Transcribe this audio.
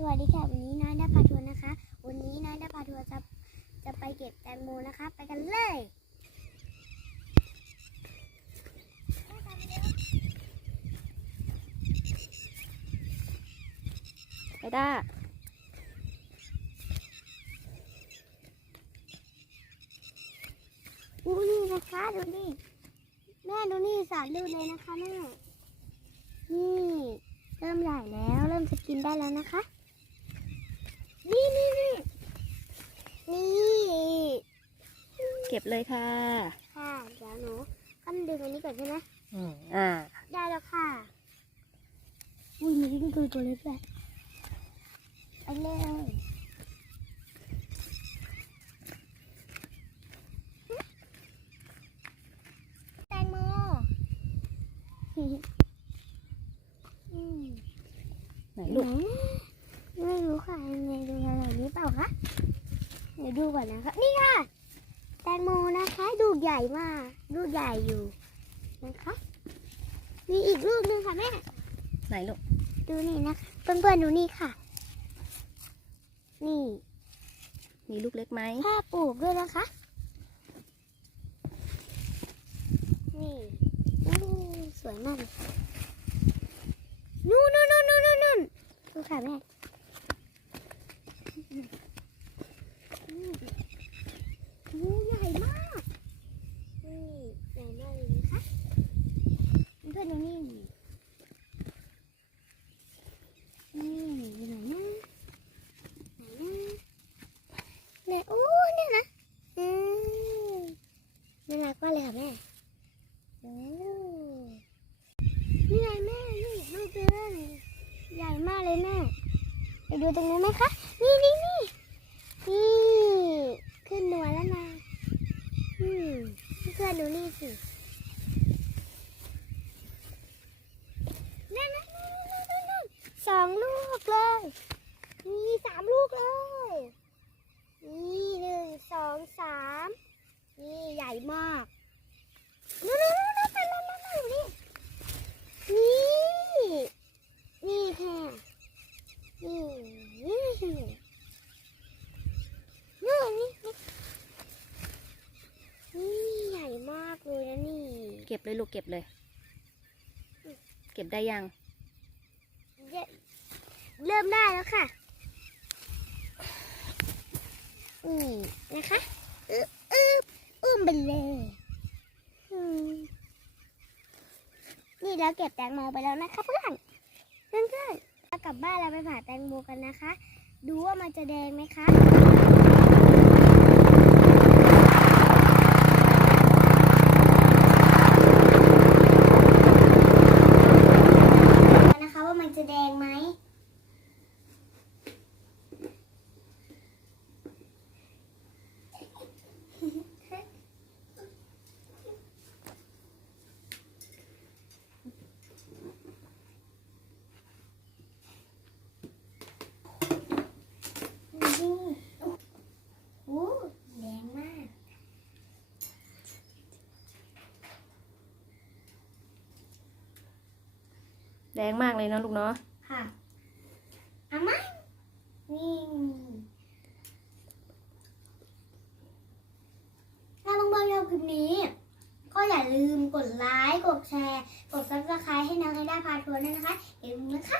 สวัสดีค่ะวันนี้น้อยได้พาทัวร์นะคะ วันนี้น้อยได้พาทัวร์จะจะไปเก็บแตงโมนะคะ ไปกันเลยไปด้าดูนี่นะคะดูนี่แม่ดูนี่สอนดูเลยนะคะแม่นี่เริ่มใหญ่แล้วเริ่มจะกินได้แล้วนะคะ นี่นี่นี่นี่เก็บเลยค่ะ ค่ะเดี๋ยวหนูขั้นดึงอันนี้ก่อนใช่ไหมอ่า ได้แล้วค่ะอุ้ยมีกิ้งกือตัวเล็กด้วยไปเลยแตงโมอืมไหนลูกไม่รู้ค่ะยังไงดูอะไรนี้ เปล่าคะเดี๋ยวดูก่อนนะคะนี่ค่ะ แตงโมนะคะดูใหญ่มากดูใหญ่อยู่นะคะมีอีกลูกหนึงค่ะแม่ไหนลูกดูนี่นะคะเพื่อนๆดูนี่ค่ะ นี่ มีลูกเล็กไหมแค่ปลูกด้วยนะคะ นี่อู้สวยมากเลยนู่นนู่นนู่นนู่นนู่นนู่นดูค่ะแม่ อู้ใหญ่มากนี่ใหญ่มากเลยนะคะเพื่อนๆดูนี่นี่อยู่ไหนนะไหนนะไหนโอ้เนี่ยนะอืมน่ารักมากเลยค่ะแม่โอ้นี่ไงแม่นี่ลูกเดือนใหญ่มากเลยแม่ไปดูตรงนู้นไหมคะ นี่นี่นี่ นี่ขึ้นหนวดแล้วนะอืมเพื่อนดูนี่สินั่นนั่นนั่นนั่นสองลูกเลย มีสามลูกเลย นี่หนึ่งสองสามนี่ใหญ่มากนู่นนู่นนู่นไปแล้วนั่นนั่นนี่นี่นี่ค่ะนี่นี่นี่นี่นี่นี่ใหญ่มากเลยนะนี่ เก็บเลยลูกเก็บเลย เก็บได้ยัง เริ่มได้แล้วค่ะอืมนะคะอึ๊บอึ๊บอุ้มไปเลยนี่เราเก็บแตงโมไปแล้วนะคะเพื่อนเพื่อนเพื่อนๆกลับบ้านเราไปผ่าแตงโมกันนะคะ ดูว่ามันจะแดงไหมคะว่ามันจะแดงไหม นี่โอ้แรงมาก แดงมากเลยนะลูกเนาะค่ะอามานี่ถ้าเพื่อนๆชอบคลิปนี้ ก็อย่าลืมกดไลค์ กดแชร์ กดซับสไครต์ให้น้องไอด้าพาทัวร์ด้วยนะคะอย่าลืมนะคะ